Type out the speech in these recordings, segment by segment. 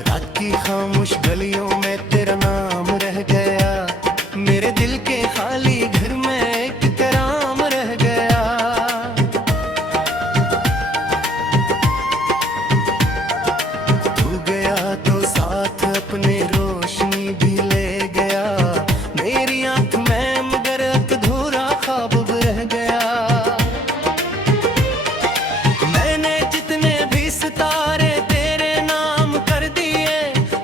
रात की खामोश गलियों में तेरा नाम रह गया, मेरे दिल के खाली घर में एक कराम रह गया। तू गया तो साथ अपने रोशनी भी ले गया, मेरी आंख में मगर अधूरा ख्वाब रह गया। मैंने जितने भी सितारे तेरे नाम कर दिए,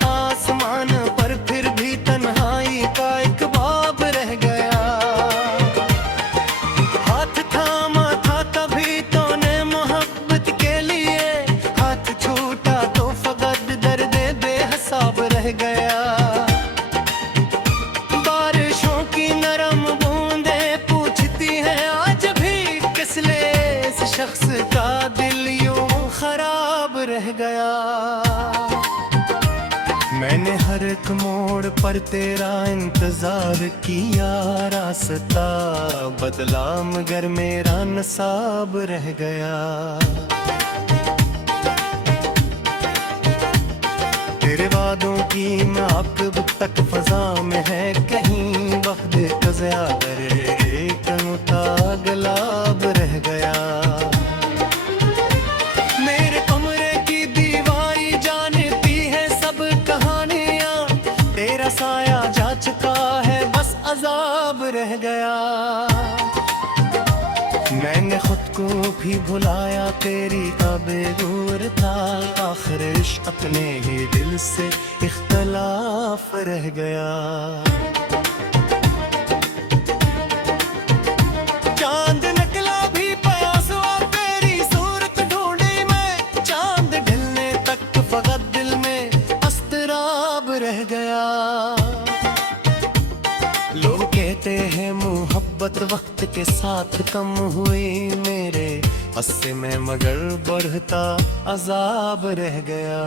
आसमान पर फिर भी तन्हाई का एक ख्वाब रह गया। हाथ थामा था तभी तूने मोहब्बत के लिए, हाथ छूटा तो फकत दर्द बेहिसाब रह गया। बारिशों की नरम बूंदें पूछती हैं आज भी, किस लिए इस शख्स का दिल यूं खराब रह गया। मैंने हर एक मोड़ पर तेरा इंतजार किया, रास्ता बदला मगर मेरा नसाब रह गया। तेरे वादों की माकब तक फजा में है कहीं, वक्त कज़ागर एक मुतागलाब रह गया। मेरे कमरे की दीवारी जानती है सब कहानियां, तेरा साया जा चुका है बस अजाब रह गया। मैंने खुद को भी भुलाया, तेरी का बेगूर था, आखिर इश्क अपने ही दिल से इख्तलाफ रह गया। चांद निकला भी प्यास हुआ तेरी सूरत ढूंढी मैं, चांद ढलने तक फकत दिल में अस्तराब रह गया। लोग कहते हैं मोहब्बत वक्त के साथ कम हुई, मेरे अस्से में मगर बढ़ता अजाब रह गया।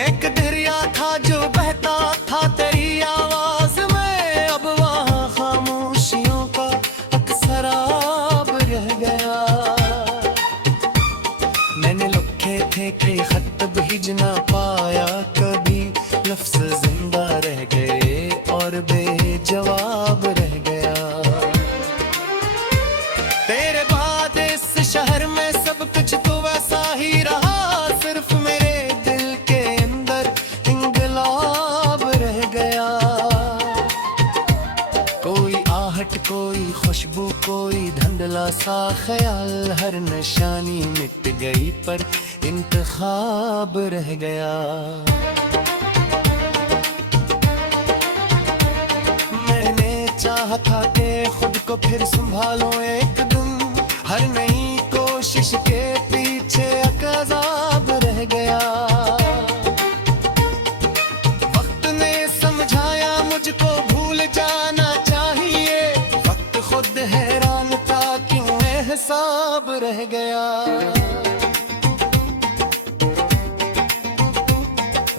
एक दरिया था जो बहता था तेरी आवाज में, अब वहाँ खामोशियों का अक्सराब रह गया। मैंने लिखे थे कि खत भेज ना पाया कभी, लफ्ज जिंदा रह गए और बेजवाब रह गया। तेरे बाद इस शहर में सब कुछ तो वैसा ही रहा, सिर्फ मेरे दिल के अंदर इंगलाब रह गया। कोई आहट कोई खुशबू कोई धुंधला सा ख्याल, हर निशानी मिट गई पर इंतखाब रह गया। मैंने चाहा था कि खुद को फिर संभालो एक दिन, हर नई कोशिश के पीछे एक अज़ाब रह गया। वक्त ने समझाया मुझको भूल जाना चाहिए, वक्त खुद हैरान था क्यों एहसाब रह गया।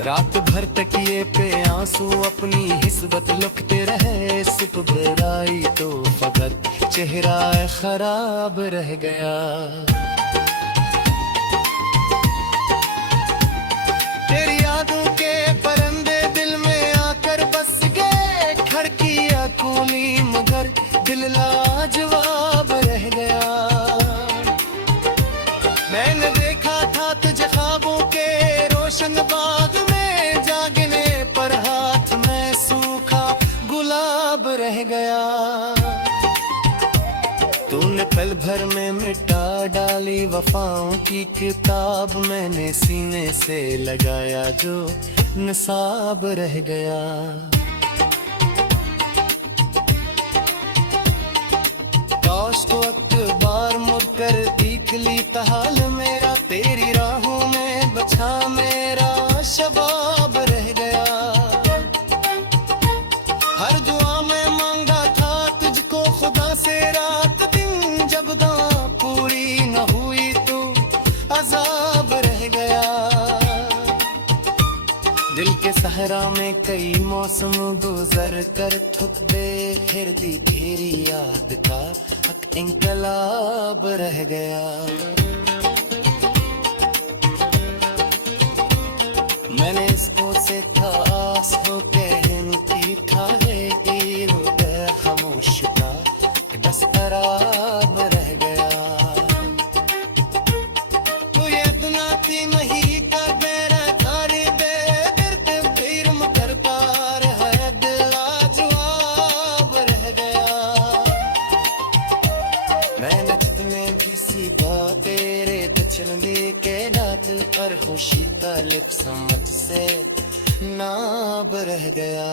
रात भर तकिए पे आंसू अपनी हिस्बत लुकते रहे, सुबह आई तो फकत चेहरा खराब रह गया। तेरी यादों के परिंदे दिल में आकर बस गए, खड़कियां कूली मगर दिल लाजवाब रह गया। मैंने देखा था तुझे ख्वाबों के रोशन बाग में, जागने पर हाथ में सूखा गुलाब रह गया। तूने पल भर में मिटा डाली वफाओं की किताब, मैंने सीने से लगाया जो निसाब रह गया। काश तो अखबार मुड़कर देख ली हाल मेरा, तेरी राहों में बचा मेरा शबाब रह गया। हर दुआ में मांगा था तुझको खुदा से रात दिन, जब दुआ पूरी न हुई तो अजाब रह गया। दिल के सहरा में कई मौसम गुजर कर थक गए, फिर दी तेरी याद का इंकलाब रह गया। छिलनी के रात पर खुशी का लिप समझ से नाब रह गया।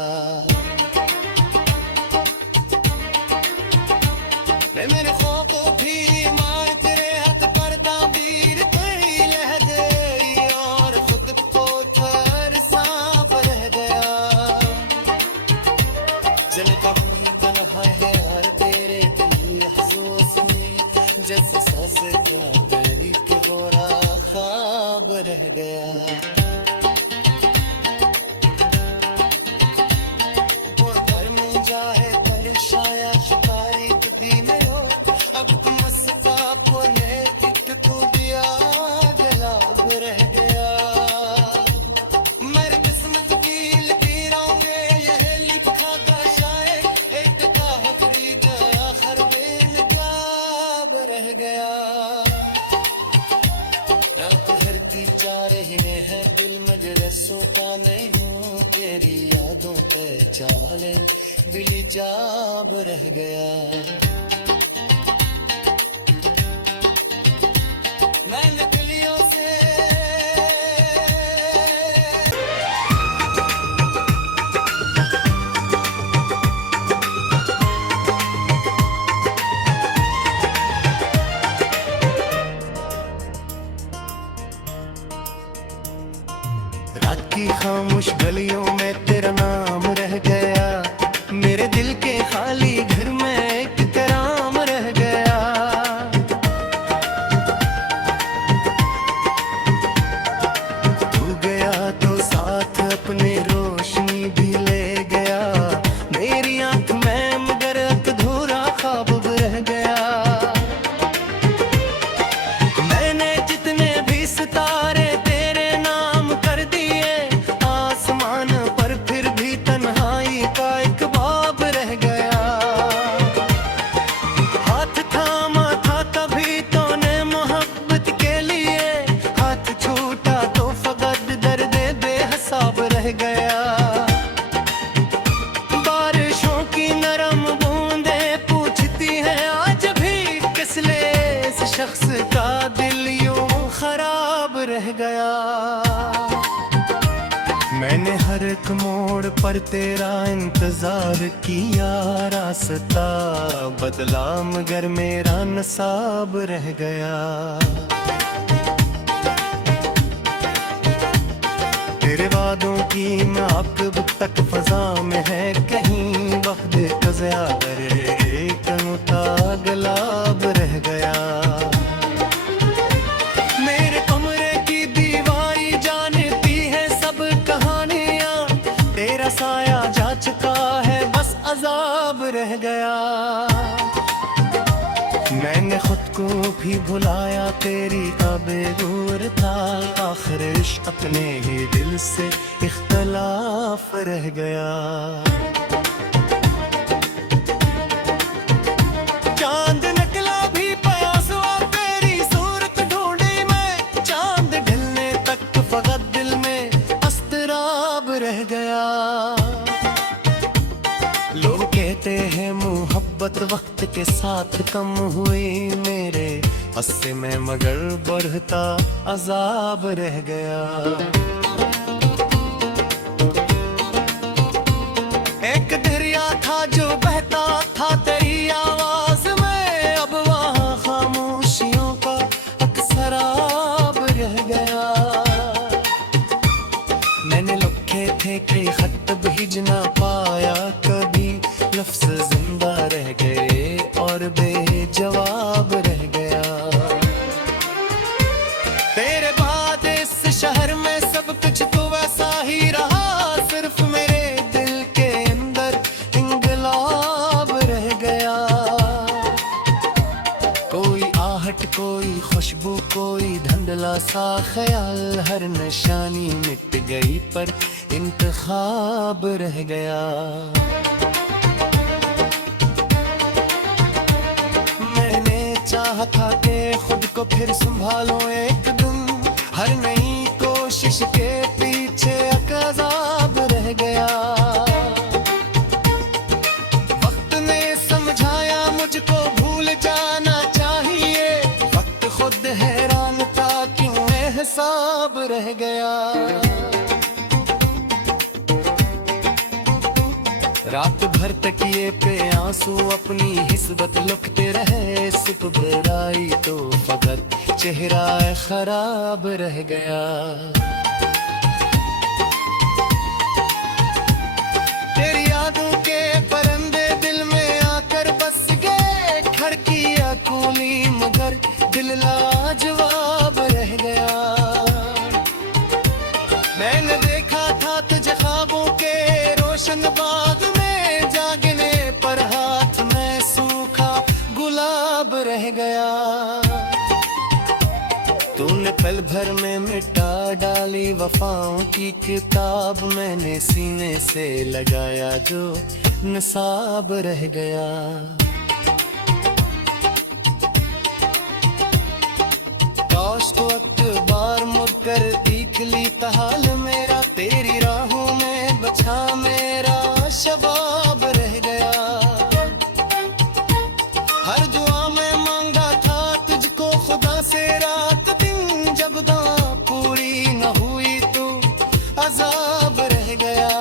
मेरे ख्वाबों भी मार तेरे हाथ पर ताबीर तेरी लह गई और खुद को थर सांप रह गया। जल का तन्हा है और तेरे दिल अफसोस में जैसे सांस का तरीक हो रहा ख्वाब रह गया। जा रहे हैं दिल मजरसों का नहीं हूँ तेरी यादों पे चाले बिली जाब रह गया। मैंने गलियों से रात की खामोश गलियों में तेरा नाम रह गया। मेरे दिल के खाली घर में एक कराम रह गया। तू गया तो साथ अपने रोशनी भी ले गया। मेरी आंख में मगर अधूरा ख्वाब रह गया। मैंने जितने भी सितारे बारिशों की नरम बूंदें पूछती हैं आज भी किस लिए इस शख्स का दिल यूं खराब रह गया। मैंने हर एक मोड़ पर तेरा इंतजार किया। रास्ता बदला मगर मेरा नसाब रह गया। तेरे वादों की माकब तक फजा में है कहीं वक्त कज़ागर एक मुतागलाब रह गया। मेरे कमरे की दीवारी जानती है सब कहानियां। तेरा साया जा चुका है बस अजाब रह गया। मैंने खुद को भी भुलाया तेरी का बेगूर था। आखिर इश्क अपने ही दिल से इख्तलाफ रह गया। चांद निकला भी प्यास हुआ तेरी सूरत ढूंढी मैं। चांद ढलने तक फकत दिल में अस्तराब रह गया। लोग कहते हैं मोहब्बत वक्त के साथ कम हुई। मेरे हस्से में मगर बढ़ता अजाब रह गया। एक दरिया था जो बहता था तेरी आवाज में। अब वहाँ खामोशियों का अक्सराब रह गया। मैंने लिखे थे कि खत भेज ना पाया कभी। लफ्ज़ जिंदा रह गए और बेजवाब रह गया। तेरे बाद इस शहर में सब कुछ तो वैसा ही रहा। सिर्फ मेरे दिल के अंदर इंगलाब रह गया। कोई आहट कोई खुशबू कोई धुंधला सा ख्याल। हर निशानी मिट गई पर इंतखाब रह गया। चाहा था कि खुद को फिर संभालो एक दिन। हर नई कोशिश के पीछे अज़ाब रह गया। वक्त ने समझाया मुझको भूल जाना चाहिए। वक्त खुद हैरान था बेहिसाब रह गया। रात भर तकिए पे आंसू अपनी हिस्बत लुकते रहे, सुबह आई तो फकत चेहरा खराब रह गया। तेरी यादों के परिंदे दिल में आकर बस गए, खड़कियां कूली मगर दिल लाजवाब रह गया। मैंने देखा था तुझे ख्वाबों के रोशन बाग में, जागने पर हाथ में सूखा गुलाब रह गया। तूने पल भर में मिटा डाली वफाओं की किताब, मैंने सीने से लगाया जो निसाब रह गया। काश तो अखबार मुड़कर देख ली हाल मेरा, तेरी राहों में बचा मेरा शबाब रह गया। हर दुआ में मांगा था तुझको खुदा से रात दिन, जब दुआ पूरी न हुई तो अजाब रह गया।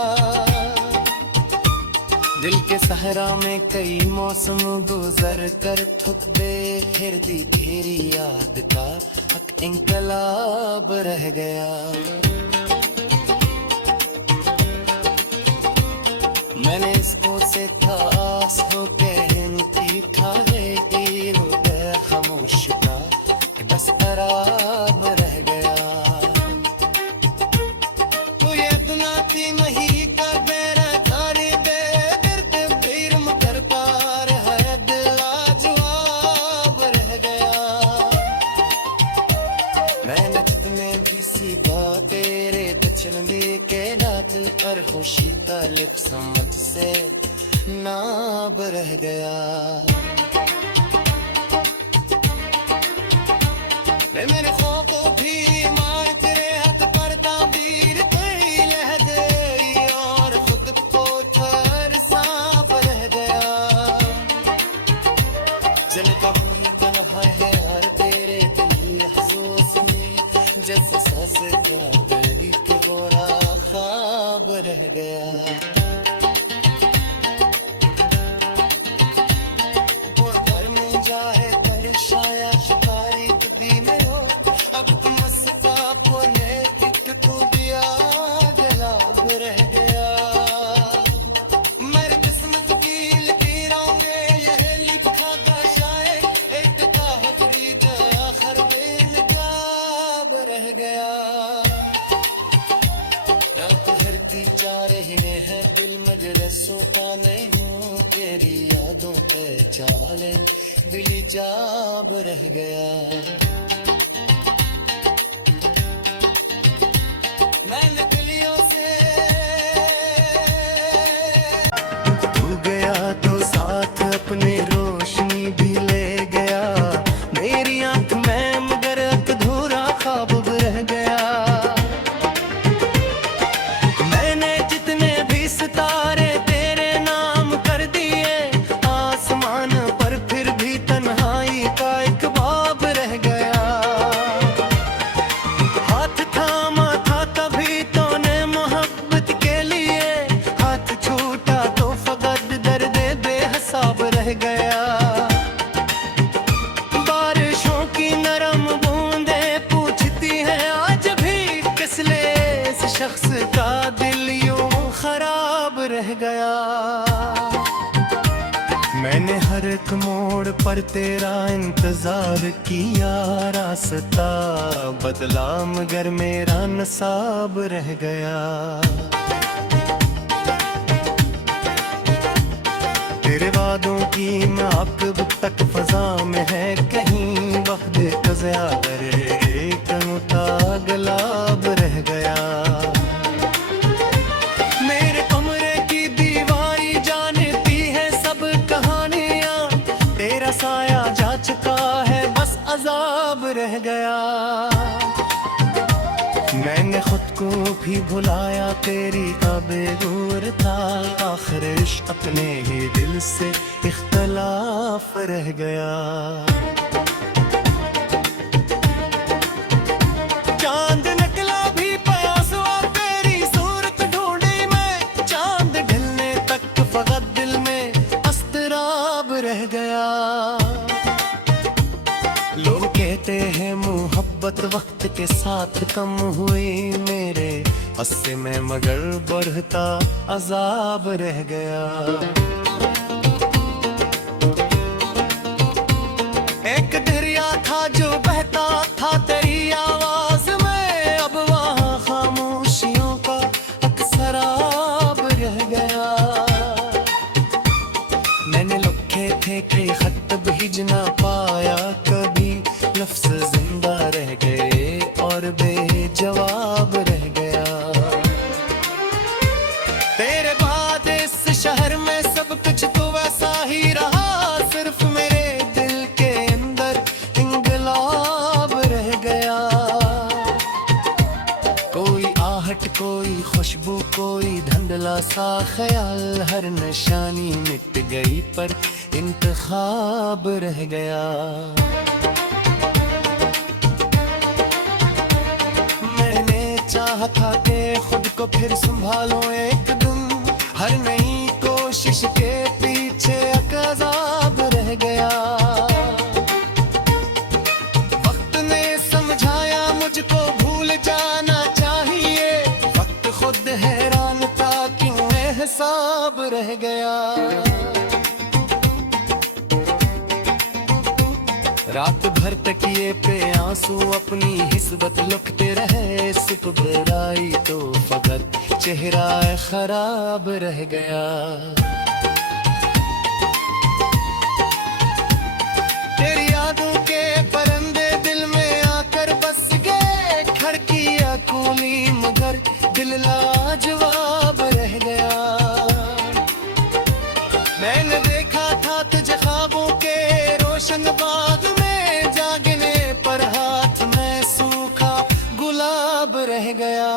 दिल के सहरा में कई मौसम गुजर कर थक गए, फिर दी तेरी याद का हक इंकलाब रह गया। मैंने इसको से खास हो के हिंदी था खामोश का बस खराब रह गया। तू ये दुनाती नहीं कर मेरा धारी दे फिर मगर पार है दिल लाजवाब रह गया। मैंने कितने भी सी बात तेरे पिछली के रात पर खुशी का लिप समझ से नाब रह गया। मेरे ख्वाबों भी मार तेरे हाथ पर ताबीर तेरी लह गई, और खुद को थर सांप रह गया। जल कभी तन्हा है और तेरे दिल अफसोस में, जैसे सांस का तेरी के हो रहा ख्वाब रह गया। जा रही है दिल मजरसों का नहीं हूँ, तेरी यादों पे चाले दिल जाब रह गया। मैंने गलियों से तू गया तो साथ अपने रोशनी भी ले गया, मेरी आंख में मगर अधूरा ख्वाब रह गया। बारिशों की नरम बूंदें पूछती हैं आज भी, किसले इस शख्स का दिल यूं खराब रह गया। मैंने हर एक मोड़ पर तेरा इंतजार किया, रास्ता बदला मगर मेरा नसाब रह गया। तेरे वादों की महक अब तक फजा में है, कहीं वक्त कज़ा करे कनुता गुलाब रह गया। मेरे कमरे की दीवारी जानती है सब कहानियां, तेरा साया जा चुका है बस अजाब रह गया। मैंने खुद को भी भुलाया, तेरी का बेगूर था, आखिर इश्क अपने ही दिल से इख्तलाफ रह गया। कहते हैं मोहब्बत वक्त के साथ कम हुई, मेरे हंसते में मगर बढ़ता अजाब रह गया। एक दरिया था जो बहता था तेरी आवाज में, अब वहाँ खामोशियों का अक्सराब रह गया। मैंने लिखे थे कि खत भेज ना पाया कभी, लफ्ज जिंदा रह गए और बेजवाब रह गया। तेरे बाद इस शहर में सब कुछ तो वैसा ही रहा, सिर्फ मेरे दिल के अंदर इंगलाब रह गया। कोई आहट कोई खुशबू कोई धुंधला सा ख्याल, हर निशानी मिट गई पर इंतखाब रह गया। मैंने चाहा था कि खुद को फिर संभालो एक दिन, हर नई कोशिश के पीछे एक अज़ाब रह गया। वक्त ने समझाया मुझको भूल जाना चाहिए, वक्त खुद हैरान था क्यों एहसाब रह गया। रात भर तकिए पे आंसू अपनी हिस्बत लुकते रहे, सुबह आई तो फकत चेहरा खराब रह गया। तेरी यादों के परिंदे दिल में आकर बस गए, खड़कियां कूली मगर दिल लाजवाब रह गया। मैंने देखा था तुझे ख्वाबों के रोशन बाग में, जागने पर हाथ में सूखा गुलाब रह गया।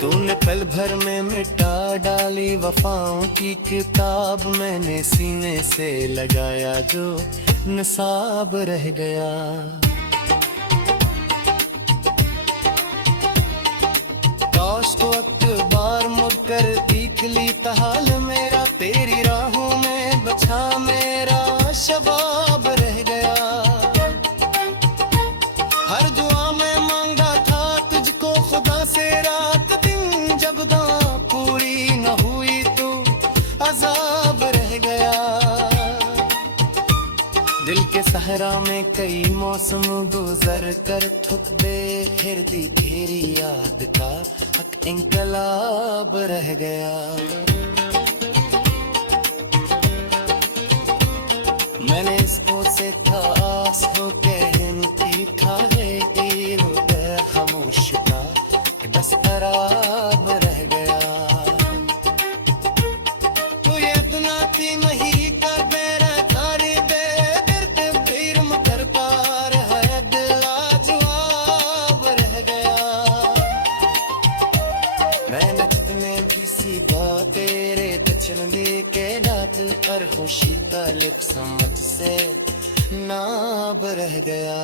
तूने पल भर में मिटा डाली वफाओं की किताब, मैंने सीने से लगाया जो निसाब रह गया। काश तो अक्बार मुड़कर देख ली हाल मेरा, तेरी राहों में बचा मेरा शबाब रह गया। हर दुआ में मांगा था तुझको खुदा से रात दिन, जब दुआ पूरी न हुई तो अजाब रह गया। दिल के सहरा में कई मौसम गुजर कर थक दे, फिर दी तेरी याद का हक इंकलाब रह गया। मैंने इसको से था आस हो के हिमती था खामोश का बस खराब रह गया। तू ये दुनाती नहीं कर मेरा तारी दे दर्द पीर मुकर पार है दिल लाजवाब रह गया। मैंने जितने भी सी बात तेरे तचलने के डाट पर खुशी का लिप समझ से नाब रह गया।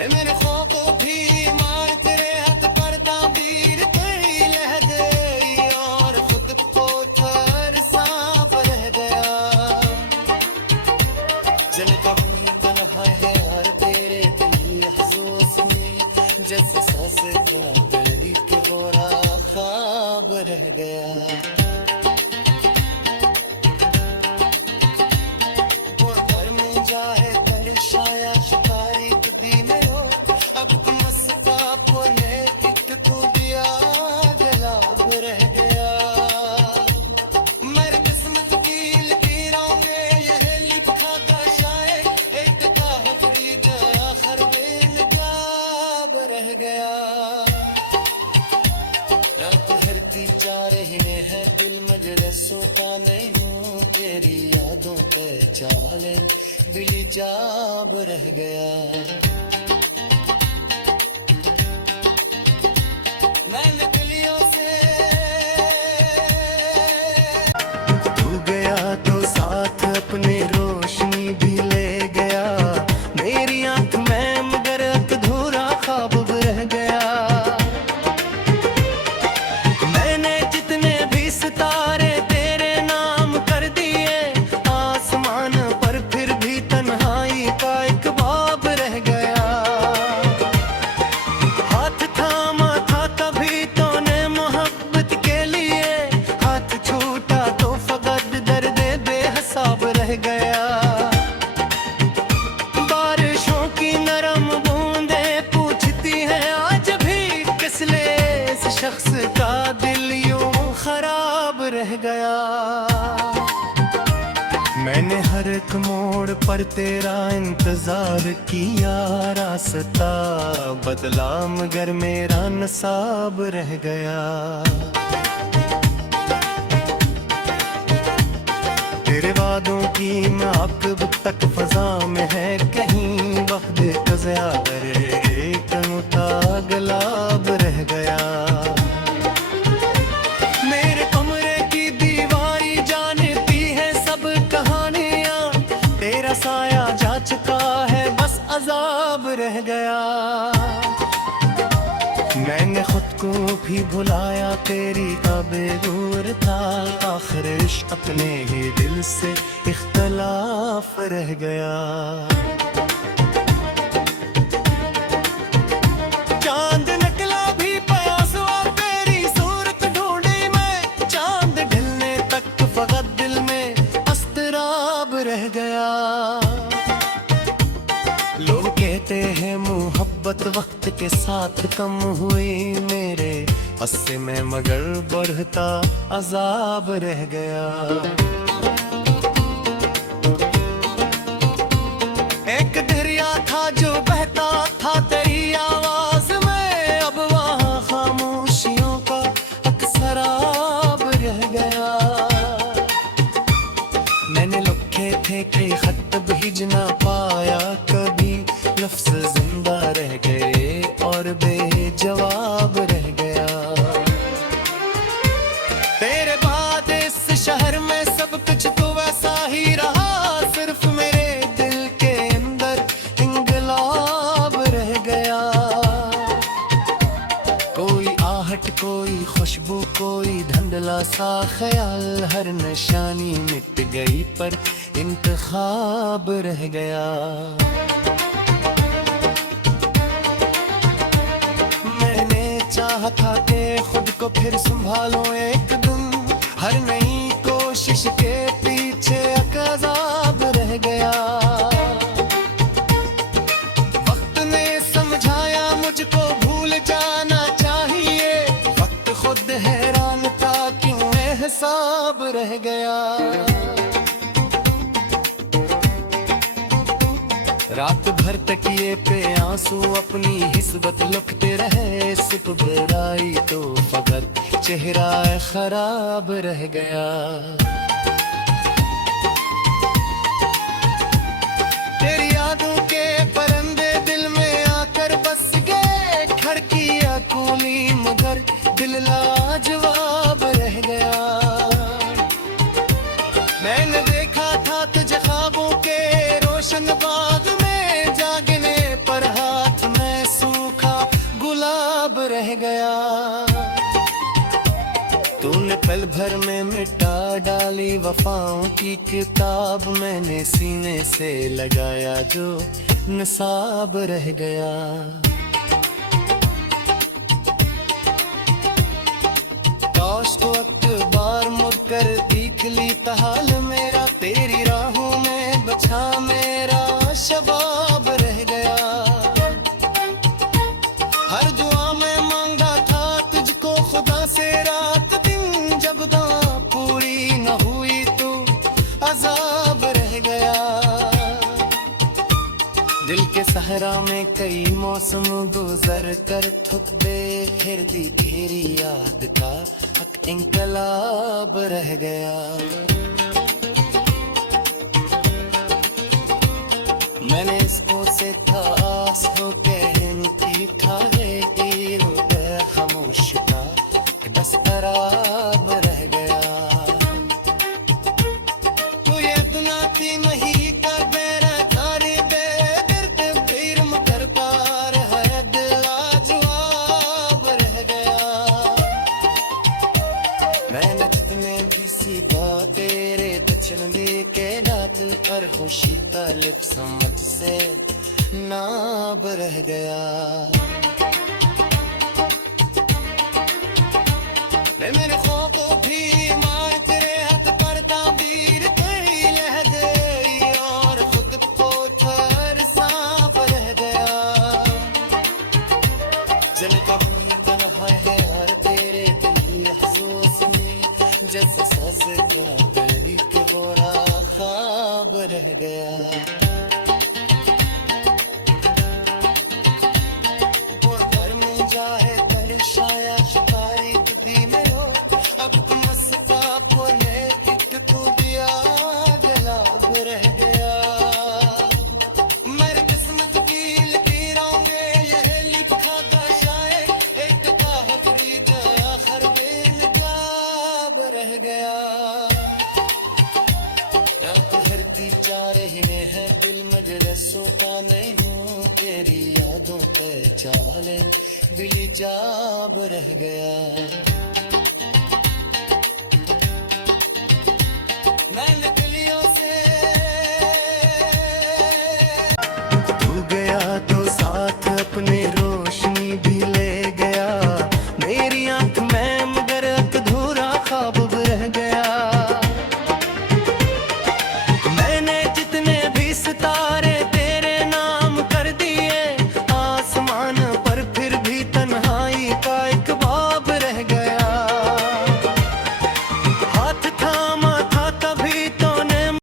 मेरे ख्वाबों भी मार तेरे हाथ पर ताबीर तेरी लह गई, और खुद को थर सांप रह गया। जल का तन्हा है और तेरे दिल हसूस में, जैसे सांस का तेरी के हो रहा ख्वाब रह गया। जा रहे हैं दिल मजरे सोता नहीं हूँ, तेरी यादों पे चाले दिल जाब रह गया। मैंने गलियों से तू गया तो साथ अपने रोशनी भी ले गया, मेरी आंख में मगर अधूरा ख्वाब रह गया। मैंने जितने भी सितारे तेरे नाम कर दिए, मैंने हर एक मोड़ पर तेरा इंतजार किया, रास्ता बदला मगर मेरा नसाब रह गया। तेरे वादों की नाकब तक फजा में है, कहीं वक्त कज़ा करे कनुता गुलाब रह गया। मेरे कमरे की दीवारी जानती है सब कहानियां, तेरा साया जा चुका है बस अजाब रह गया। मैंने खुद को भी भुलाया, तेरी का बेगूर था, आखिर इश्क अपने ही दिल से इख्तलाफ रह गया। चांद निकला भी प्यास हुआ, तेरी सूरत ढूंढी मैं, चांद ढलने तक फकत दिल में अस्तराब रह गया। लोग कहते हैं मोहब्बत वक्त के साथ कम हुई, मेरे हस्से में मगर बढ़ता अजाब रह गया। एक दरिया था जो बहता था तेरी आवाज में, अब वहाँ खामोशियों का अक्सराब रह गया। मैंने लिखे थे कई खत भेज ना पाया, कभी लफ्ज जिंदा रह गए और बेजवाब रह गया। तेरे बाद इस शहर में सब कुछ तो वैसा ही रहा, सिर्फ मेरे दिल के अंदर इंगलाब रह गया। कोई आहट कोई खुशबू कोई धुंधला सा ख्याल, हर निशानी मिट गई पर इंतखाब रह गया। मैंने चाहा था कि खुद को फिर संभालो एक दिन, हर नई कोशिश के पीछे एक अज़ाब रह गया। वक्त ने समझाया मुझको भूल जाना चाहिए, वक्त खुद हैरान था कि एहसाब रह गया। रात भर तकिए पे आंसू अपनी हिस्बत लुकते रहे, सुबह बुराई तो फकत चेहरा खराब रह गया। तेरी यादों के परिंदे दिल में आकर बस गए, खड़कियां कूली मगर दिल लाजवाब रह गया। मैंने देखा था तुझे ख्वाबों के रोशन बाग में, जागने पर हाथ में सूखा गुलाब रह गया। तूने पल भर में मिटा डाली वफाओं की किताब, मैंने सीने से लगाया जो निसाब रह गया। काश तो अखबार मुड़कर देख ली हाल मेरा, तेरी राहों में बचा मेरा शबाब रह गया। हर दुआ में मांगा था तुझको खुदा से रात दिन, जब दुआ पूरी न हुई तो अजाब रह गया। दिल के सहरा में कई मौसम गुजर कर थक दे, फिर दी घेरी याद का हक इंकलाब रह गया। मैंने इसको से था आस हो कहती था कि खामोश था बस खराब रह गया। तू ये दुनाती नहीं कर बेरा थारी बेदर्द फिर मकर पार है दिल लाजवाब रह गया। मैंने जितने भी सीधा तेरे चलने के रात पर खुशी तालिब समझ से नाब रह गया। मेरे ख्वाबों भी मार तेरे हाथ पर ताबीर तेरी लह गई, और खुद को थर सांप रह गया। जल का तन्हा है और तेरे दिल अफसोस में, जैसे सांस का हो रहा था। रह गया वो घर में जाए कल शाया शिकारी दी में हो अब तुम ने एक तो दिया जलाब रह गया मेरी किस्मत की लकीरों में यह लिखा था शायद एक आखिरी आखिर बेनकाब रह गया जा रही में है दिल मगर सोता नहीं हूँ तेरी यादों पे चाले दिल जाब रह गया